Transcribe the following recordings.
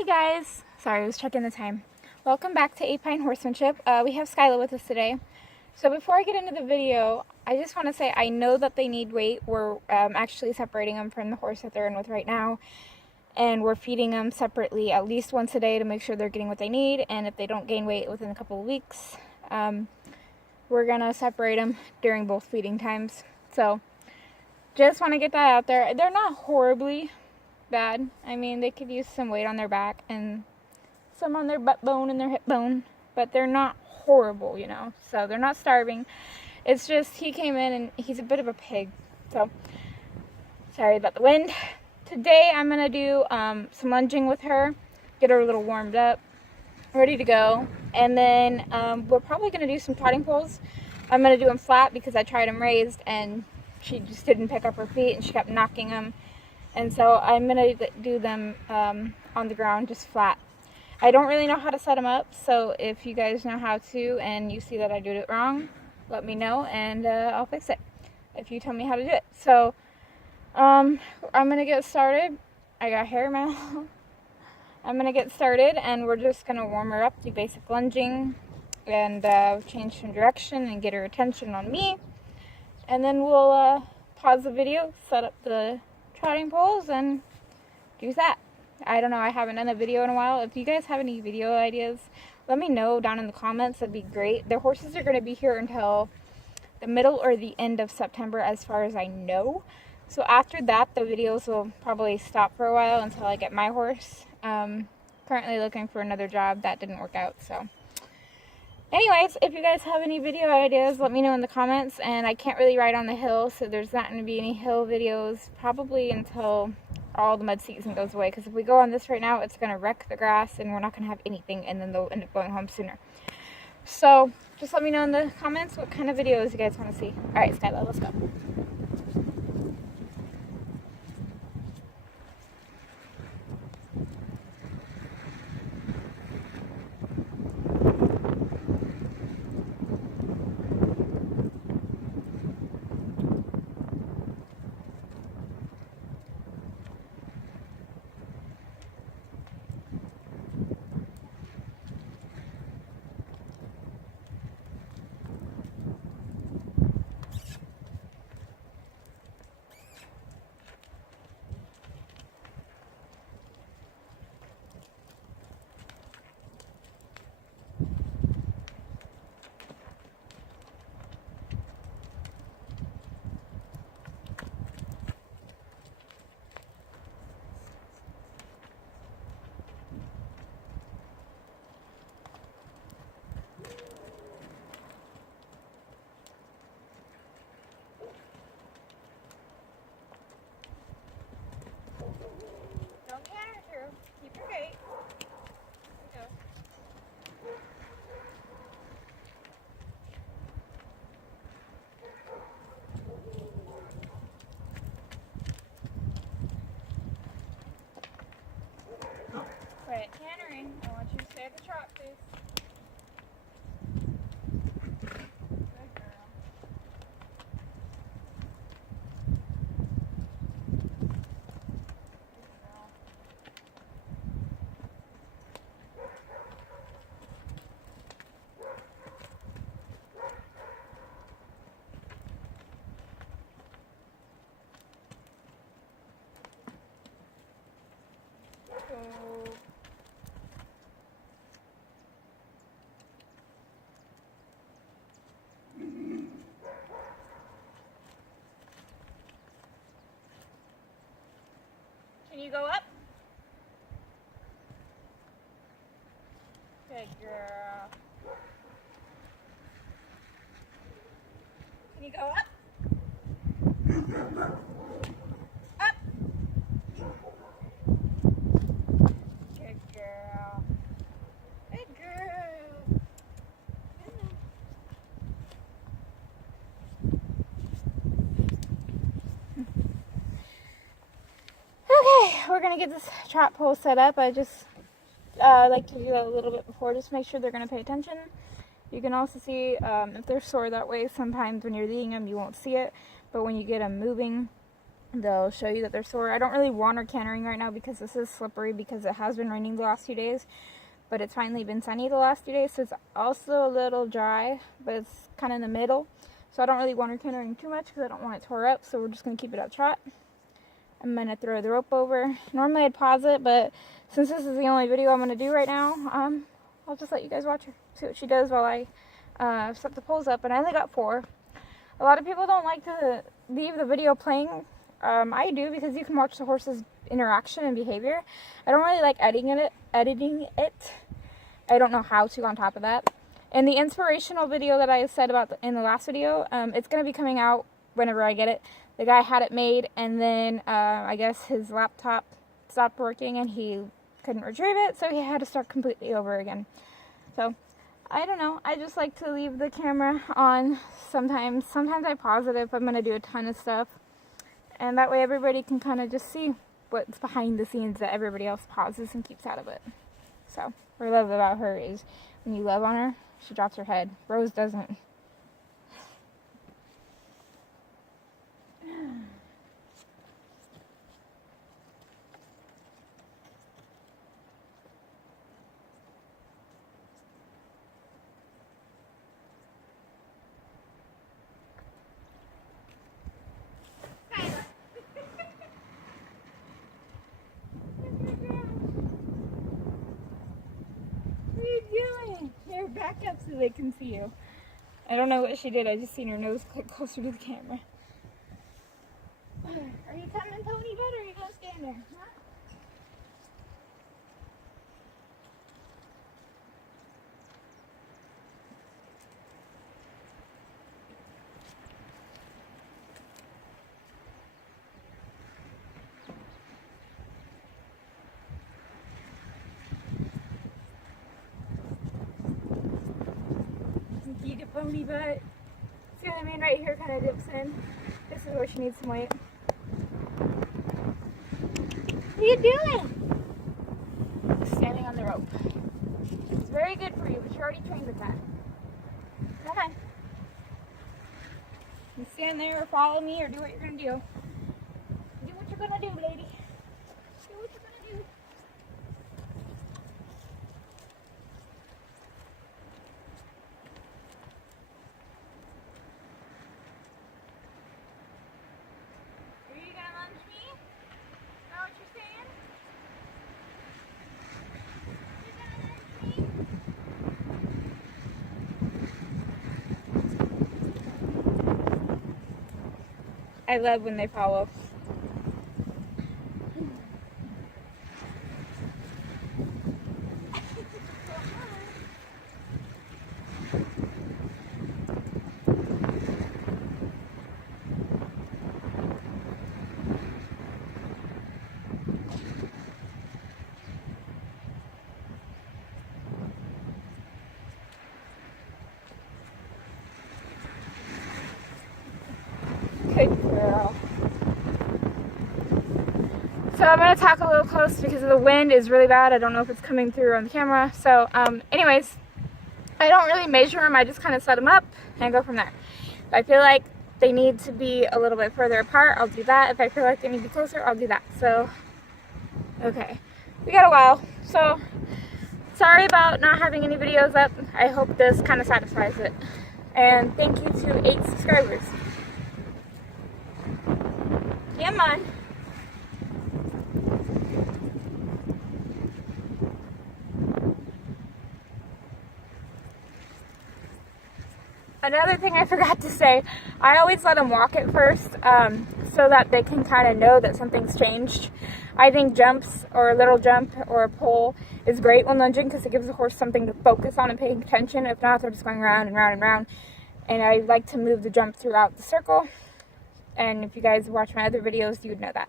Hey guys! Sorry, I was checking the time. Welcome back to Apine Horsemanship. We have Skyla with us today. So before I get into the video, I just want to say I know that they need weight. We're actually separating them from the horse that they're in with right now. And we're feeding them separately at least once a day to make sure they're getting what they need. And if they don't gain weight within a couple of weeks, we're going to separate them during both feeding times. So just want to get that out there. They're not horribly bad. I mean, they could use some weight on their back and some on their butt bone and their hip bone, but they're not horrible, you know, so they're not starving. It's just he came in and he's a bit of a pig, so sorry about the wind. Today I'm gonna do some lunging with her, get her a little warmed up, ready to go, and then we're probably gonna do some trotting poles. I'm gonna do them flat because I tried them raised and she just didn't pick up her feet and she kept knocking them. And so I'm going to do them on the ground, just flat. I don't really know how to set them up, so if you guys know how to and you see that I did it wrong, let me know and I'll fix it if you tell me how to do it. So I'm going to get started. I got hair in my mouth. I'm going to get started and we're just going to warm her up, do basic lunging and change some direction and get her attention on me. And then we'll pause the video, set up the trotting poles and do that. I don't know, I haven't done a video in a while. If you guys have any video ideas, let me know down in the comments. That'd be great. The horses are going to be here until the middle or the end of September as far as I know. So after that, the videos will probably stop for a while until I get my horse. Currently looking for another job. That didn't work out, so anyways, if you guys have any video ideas, let me know in the comments. And I can't really ride on the hill, so there's not going to be any hill videos probably until all the mud season goes away. Because if we go on this right now, it's going to wreck the grass and we're not going to have anything, and then they'll end up going home sooner. So just let me know in the comments what kind of videos you guys want to see. Alright, Skyla, let's go. Keep your gait. There you go. Quit cantering. I want you to stay at the trot, please. Good girl. Can you go up? Good girl. Can you go up? Up. Good girl. Good girl. Okay, we're gonna get this trot pole set up. I just like to do that a little bit before, just make sure they're gonna pay attention. You can also see if they're sore that way. Sometimes when you're leading them, you won't see it, but when you get them moving, they'll show you that they're sore. I don't really want her cantering right now because this is slippery because it has been raining the last few days, but it's finally been sunny the last few days, so it's also a little dry, but it's kind of in the middle. So I don't really want her cantering too much because I don't want it tore up, so we're just going to keep it at trot. I'm going to throw the rope over. Normally I'd pause it, but since this is the only video I'm going to do right now, I'll just let you guys watch her, see what she does while I set the poles up. And I only got 4. A lot of people don't like to leave the video playing. I do, because you can watch the horse's interaction and behavior. I don't really like editing it. I don't know how to on top of that. And the inspirational video that I said about in the last video, it's going to be coming out whenever I get it. The guy had it made, and then I guess his laptop stopped working and he couldn't retrieve it, so he had to start completely over again. So I don't know, I just like to leave the camera on sometimes I pause it if I'm going to do a ton of stuff, and that way everybody can kind of just see what's behind the scenes that everybody else pauses and keeps out of it. So what I love about her is when you love on her, she drops her head. Rose doesn't. Here, back up so they can see you. I don't know what she did. I just seen her nose click closer to the camera. Are you coming, Pony Bud, or are you gonna stand there? Huh? Eat a pony butt. See what I mean? Right here kind of dips in. This is where she needs some weight. What are you doing? Just standing on the rope. It's very good for you, but you're already trained with that. Come on. You stand there or follow me or do what you're going to do. Do what you're going to do, lady. Do what you're going to do. I love when they follow. Good girl. So I'm going to talk a little close because the wind is really bad. I don't know if it's coming through on the camera. So anyways, I don't really measure them. I just kind of set them up and go from there. If I feel like they need to be a little bit further apart, I'll do that. If I feel like they need to be closer, I'll do that. So, okay. We got a while. So, sorry about not having any videos up. I hope this kind of satisfies it. And thank you to 8 subscribers. Come on. Another thing I forgot to say, I always let them walk it first so that they can kind of know that something's changed. I think jumps or a little jump or a pull is great when lunging because it gives the horse something to focus on and paying attention. If not, they're just going round and round and round. And I like to move the jump throughout the circle. And if you guys watch my other videos, you would know that.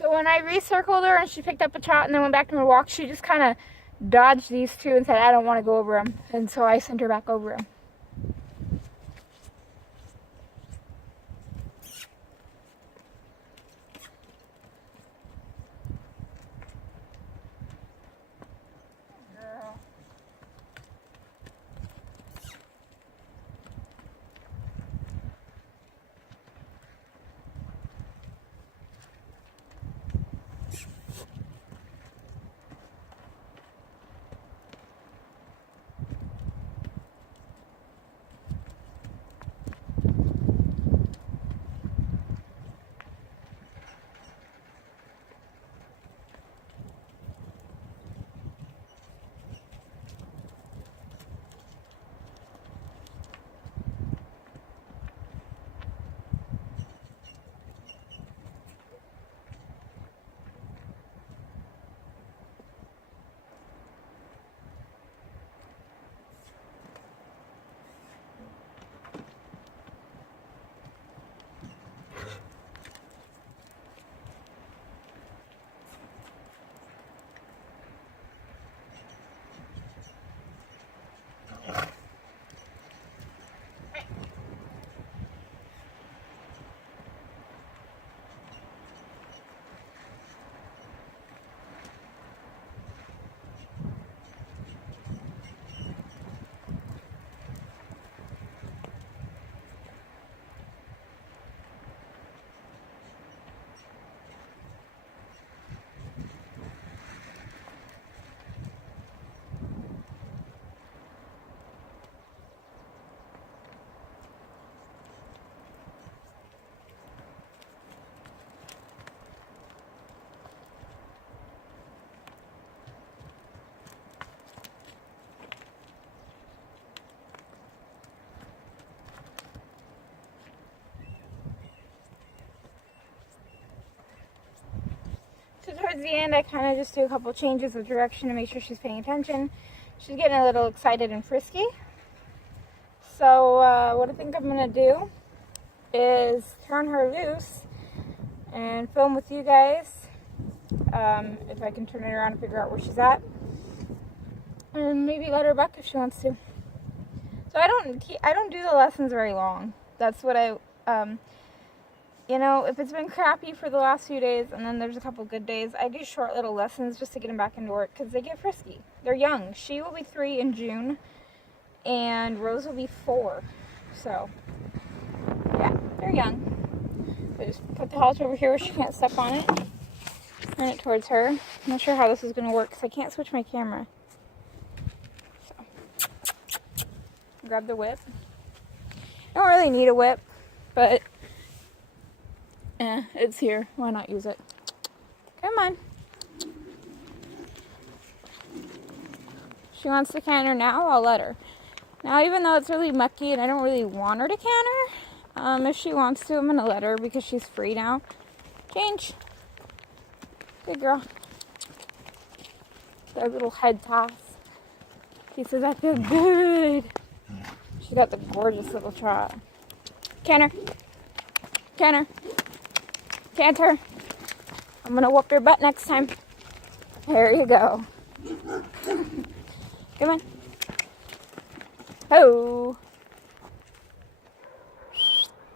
So when I recircled her and she picked up a trot and then went back to her walk, she just kind of dodged these two and said, I don't want to go over them. And so I sent her back over them. So towards the end, I kind of just do a couple changes of direction to make sure she's paying attention. She's getting a little excited and frisky. So what I think I'm going to do is turn her loose and film with you guys. If I can turn it around and figure out where she's at. And maybe let her buck if she wants to. So I don't do the lessons very long. That's what you know, if it's been crappy for the last few days and then there's a couple good days, I do short little lessons just to get them back into work because they get frisky. They're young. She will be 3 in June and Rose will be 4. So, yeah, they're young. So just put the halter over here where she can't step on it. Turn it towards her. I'm not sure how this is going to work because I can't switch my camera. So, grab the whip. I don't really need a whip, but it's here. Why not use it? Come on. She wants to canter now, I'll let her. Now, even though it's really mucky and I don't really want her to canter, if she wants to, I'm going to let her because she's free now. Change. Good girl. Their little head toss. She says, I feel good. She got the gorgeous little trot. Canter. Canter. Canter. I'm going to whoop your butt next time. There you go. Come on. Oh.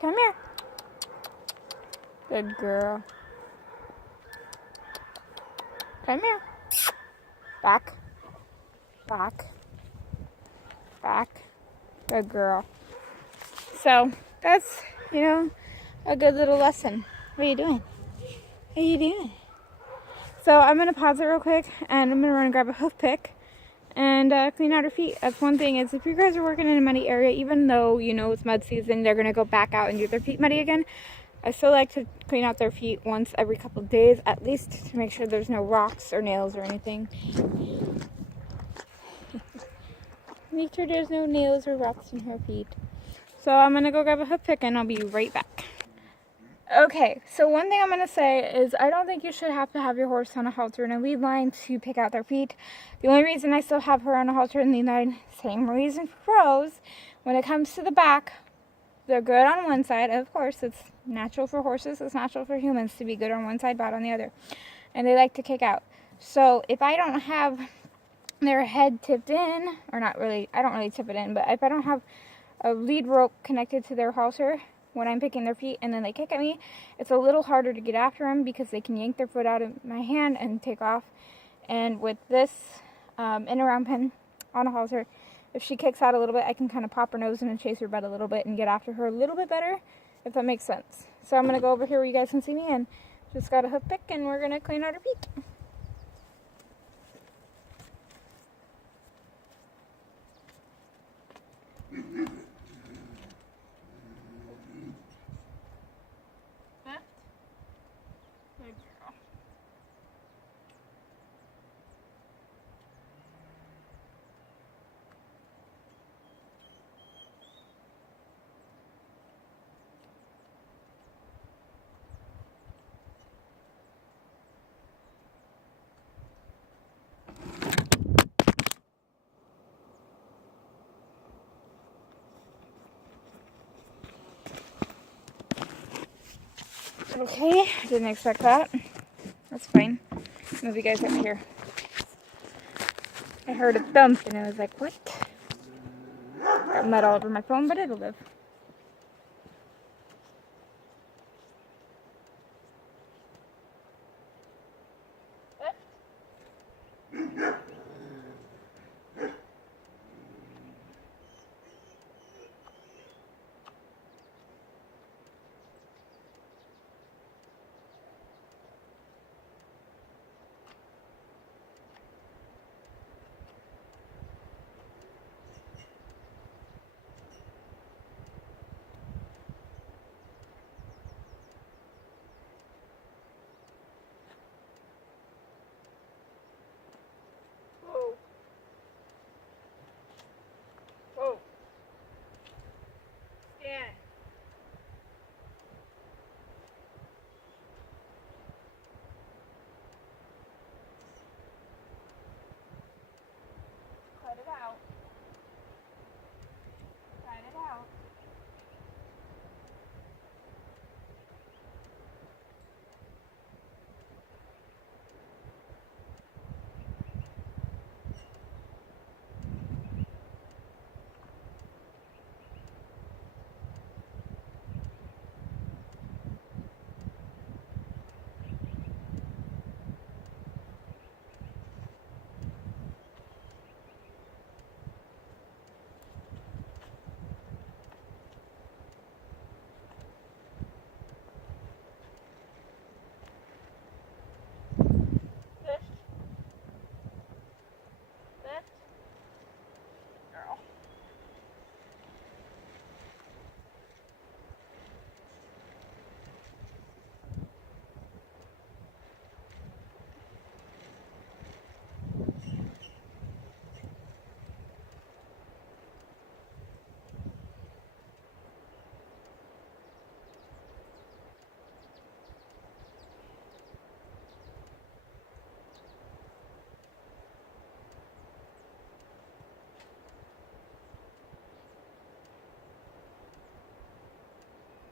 Come here. Good girl. Come here. Back. Back. Back. Good girl. So, that's, you know, a good little lesson. What are you doing? What are you doing? So, I'm going to pause it real quick, and I'm going to run and grab a hoof pick and clean out her feet. That's one thing, is if you guys are working in a muddy area, even though you know it's mud season, they're going to go back out and get their feet muddy again. I still like to clean out their feet once every couple of days, at least to make sure there's no rocks or nails or anything. Make sure there's no nails or rocks in her feet. So I'm going to go grab a hoof pick and I'll be right back. Okay, so one thing I'm going to say is I don't think you should have to have your horse on a halter and a lead line to pick out their feet. The only reason I still have her on a halter and lead line, same reason for Rose, when it comes to the back, they're good on one side. Of course, it's natural for horses, it's natural for humans to be good on one side, bad on the other. And they like to kick out. So if I don't have their head tipped in, or not really, I don't really tip it in, but if I don't have a lead rope connected to their halter when I'm picking their feet and then they kick at me, it's a little harder to get after them because they can yank their foot out of my hand and take off. And with this in around pin on a halter, if she kicks out a little bit, I can kind of pop her nose in and chase her butt a little bit and get after her a little bit better, if that makes sense. So I'm going to go over here where you guys can see me, and just got a hoof pick, and we're going to clean out her feet. Okay, I didn't expect that. That's fine. Move you guys up here. I heard a thump and I was like, what? Got mud all over my phone, but it'll live. Cut it out. Cut it out.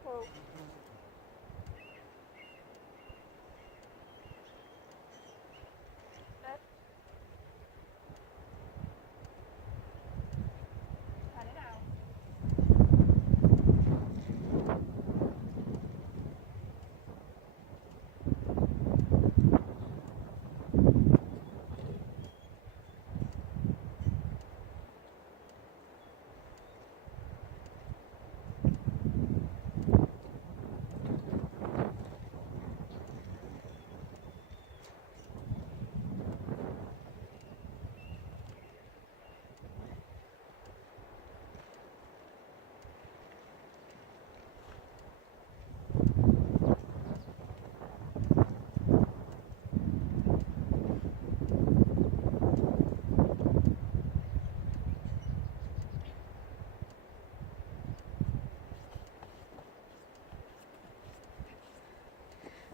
Whoa. Cut it out.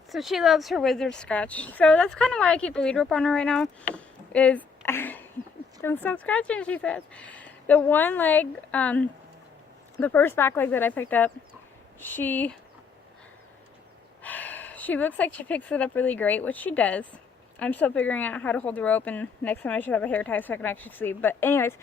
So she loves her wizard scratch. So that's kind of why I keep the lead rope on her right now. Is don't stop scratching, she says. The one leg, the first back leg that I picked up, she she looks like she picks it up really great, which she does. I'm still figuring out how to hold the rope, and next time I should have a hair tie so I can actually sleep. But anyways,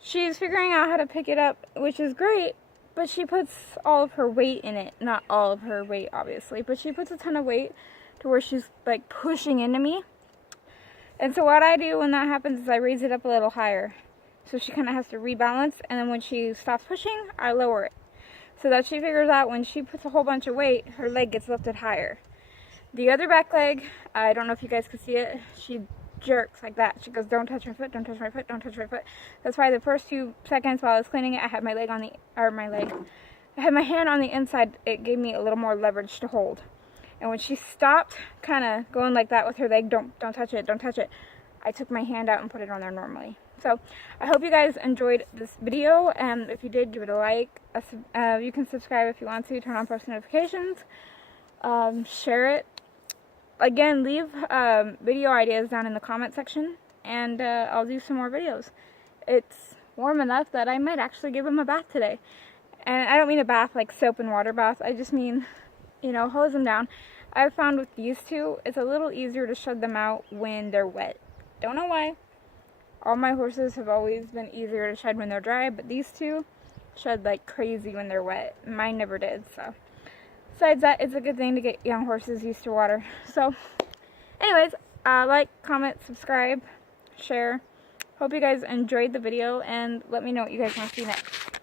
she's figuring out how to pick it up, which is great, but she puts all of her weight in it. Not all of her weight, obviously, but she puts a ton of weight to where she's like pushing into me. And so what I do when that happens is I raise it up a little higher. So she kind of has to rebalance, and then when she stops pushing, I lower it. So that she figures out when she puts a whole bunch of weight, her leg gets lifted higher. The other back leg, I don't know if you guys can see it, she jerks like that. She goes, don't touch my foot, don't touch my foot, don't touch my foot. That's why the first 2 seconds while I was cleaning it, I had my leg on the, I had my hand on the inside. It gave me a little more leverage to hold. And when she stopped kind of going like that with her leg, don't touch it, don't touch it, I took my hand out and put it on there normally. So I hope you guys enjoyed this video, and if you did, give it a like. You can subscribe if you want to, turn on post notifications, share it. Again, leave video ideas down in the comment section, and I'll do some more videos. It's warm enough that I might actually give them a bath today. And I don't mean a bath like soap and water bath, I just mean, you know, hose them down. I've found with these two, it's a little easier to shed them out when they're wet. Don't know why. All my horses have always been easier to shed when they're dry, but these two shed like crazy when they're wet. Mine never did, so. Besides that, it's a good thing to get young horses used to water. So, anyways, like, comment, subscribe, share. Hope you guys enjoyed the video, and let me know what you guys want to see next.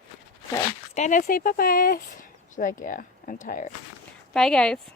So, Skyla, say bye-bye. She's like, yeah, I'm tired. Bye, guys.